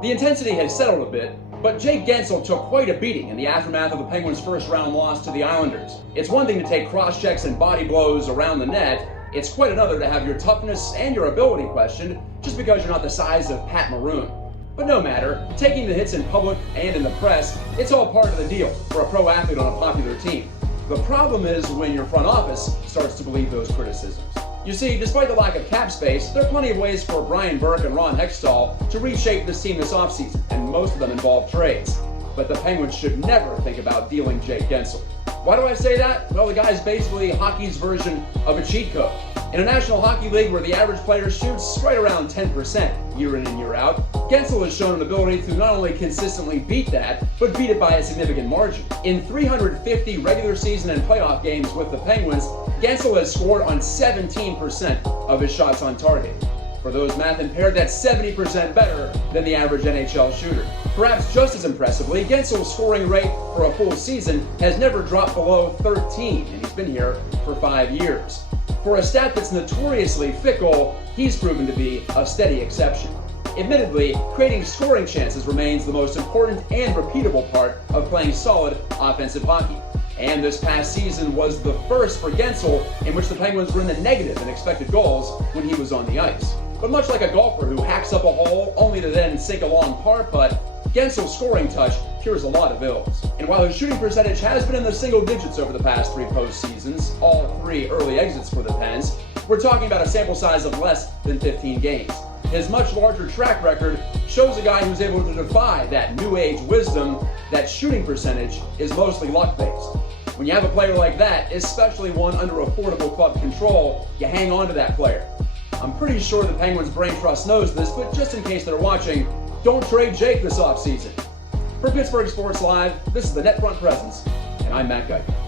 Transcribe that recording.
The intensity has settled a bit, but Jake Guentzel took quite a beating in the aftermath of the Penguins' first-round loss to the Islanders. It's one thing to take cross-checks and body blows around the net. It's quite another to have your toughness and your ability questioned just because you're not the size of Pat Maroon. But no matter, taking the hits in public and in the press, it's all part of the deal for a pro athlete on a popular team. The problem is when your front office starts to believe those criticisms. You see, despite the lack of cap space, there are plenty of ways for Brian Burke and Ron Hextall to reshape this team this offseason, and most of them involve trades. But the Penguins should never think about dealing Jake Guentzel. Why do I say that? Well, the guy's basically hockey's version of a cheat code. In a National Hockey League where the average player shoots right around 10% year in and year out, Guentzel has shown an ability to not only consistently beat that, but beat it by a significant margin. In 350 regular season and playoff games with the Penguins, Guentzel has scored on 17% of his shots on target. For those math impaired, that's 70% better than the average NHL shooter. Perhaps just as impressively, Guentzel's scoring rate for a full season has never dropped below 13, and he's been here for 5 years. For a stat that's notoriously fickle, he's proven to be a steady exception. Admittedly, creating scoring chances remains the most important and repeatable part of playing solid offensive hockey. And this past season was the first for Guentzel in which the Penguins were in the negative in expected goals when he was on the ice. But much like a golfer who hacks up a hole only to then sink a long par putt, Guentzel's scoring touch cures a lot of ills. And while his shooting percentage has been in the single digits over the past 3 postseasons, all 3 early exits for the Pens, we're talking about a sample size of less than 15 games. His much larger track record shows a guy who's able to defy that new age wisdom that shooting percentage is mostly luck-based. When you have a player like that, especially one under affordable club control, you hang on to that player. I'm pretty sure the Penguins Brain Trust knows this, but just in case they're watching, don't trade Jake this offseason. For Pittsburgh Sports Live, this is the Net Front Presence, and I'm Matt Gajtka.